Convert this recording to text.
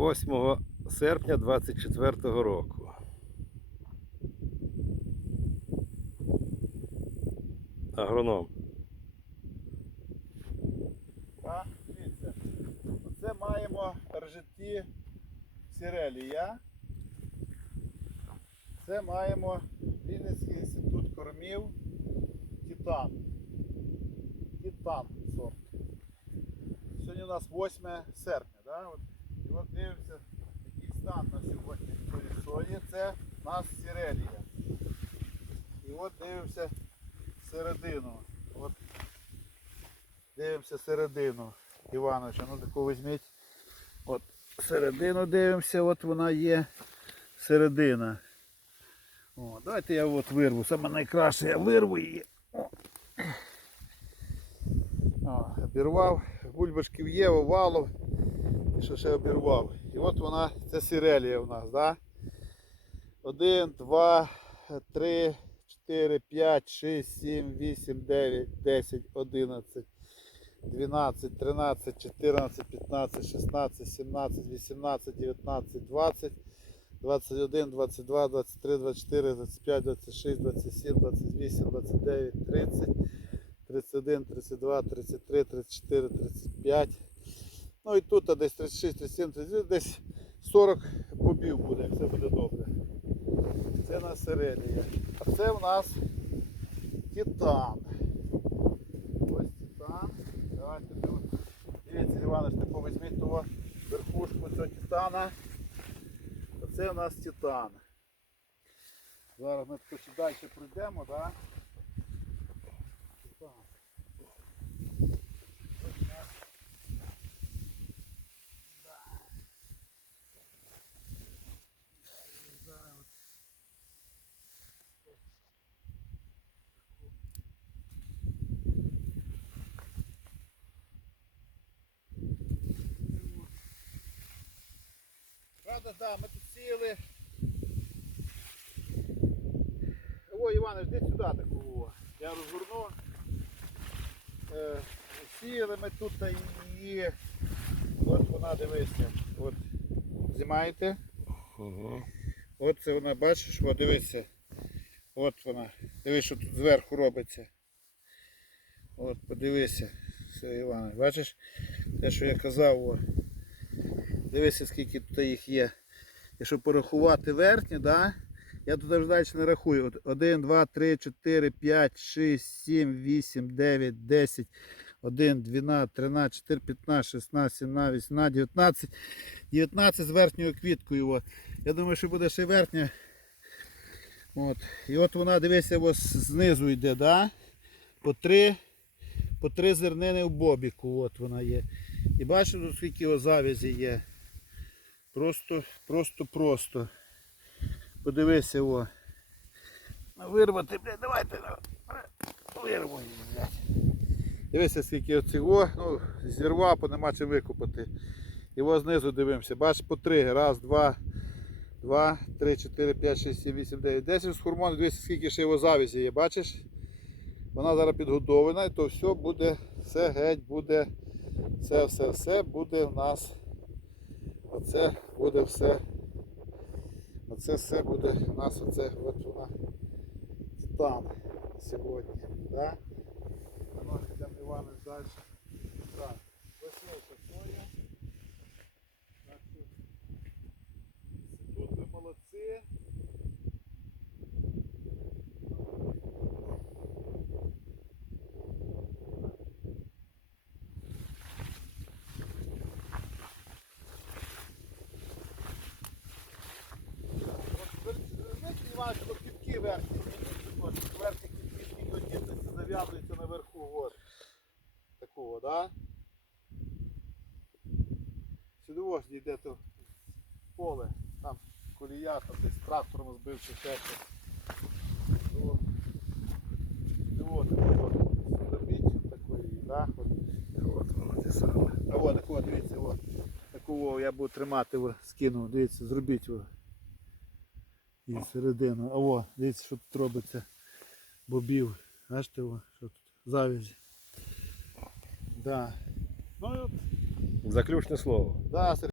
8 серпня 24 року. Агроном. А, дивіться, оце маємо RGT Сірелія. Це маємо Вінницький інститут кормів Титан. Титан сорт. Сьогодні у нас 8 серпня, да? І от дивимося, який стан на сьогодні сої. Це у нас Сірелія. І от дивимося середину. От Дивимося середину Івановича. Ну таку візьміть. От середину дивимося, от вона є середина. О, давайте я от вирву. Саме найкраще я вирву її. О, обірвав. Бульбашків є, овалов. Що ще обірвав. І от вона, це сирелія у нас, да? Один, два, три, чотири, п'ять, шість, сім, вісім, дев'ять, десять, одинадцять. 12, 13, 14, 15, 16, 17, 18, 19, 20, 21, 22, 23, 24, 25, 26, 27, 28, 29, 30, 31, 32, 33, 34, 35. Ну і тут десь 36, 37, 38, десь 40 бобів буде, як все буде добре. Це у нас. А це у нас титан. Ось титан. Давайте тут. Дивіться, Іванович, таку візьміть того верхушку цього титана. Оце у нас титан. Зараз ми трохи далі пройдемо, так? Титан. Правда, да, ми тут сіяли. О, Іване, йди сюди такого. Я розгорну. Е, сіяли ми тут та її. От вона дивися. От знімаєте. Угу. От це вона, бачиш, от дивися. От вона. Дивись, що тут зверху робиться. От, подивися. Все, Іване, бачиш? Те, що я казав, о. Дивися, скільки тут їх є. Якщо порахувати верхні, да? я тут аж далі не рахую. От 1, 2, 3, 4, 5, 6, 7, 8, 9, 10, 1, 12, 13, 14, 15, 16, 17, 18, 19. 19 з верхньою квіткою. Я думаю, що буде ще верхня. От. І от вона, дивися, ось знизу йде, да? по три, по три зернини в бобіку. От вона є. І бачите, скільки завязі є. Просто, просто, просто. Подивися, о. Вирвати, блядь, давайте. Вирву її, блядь. Дивися, скільки оцього, ну, зірвав, бо нема чим викупати. Ось знизу дивимося. Бачиш по три. Раз, два, два, три, чотири, п'ять, шість, сім, вісім, дев'ять, десять з хормону. Дивися, скільки ще його завязі є, бачиш? Вона зараз підгодована, і то все буде, все геть буде, все, все, все буде в нас. Оце буде все. Оце все буде у нас оце от вона там сьогодні. Да? А ну, йдемо Іванович далі. Так, ось є соя. Так що тут ви молодці. Знаєте, Іванович, от кітки верхні, верхні скільки от дітниці зав'язуються наверху, от. Такого, да? Сюди ось йде то поле, там колія, там десь трактором збив чи ще щось. О. Дивіться, от. Такого я буду тримати, о, скину, дивіться, зробіть о. І середину. А о, дивіться, що тут робиться. Бобів. Бачите, о, що тут? Завязі. Да. Ну, і от, Заключне слово. да,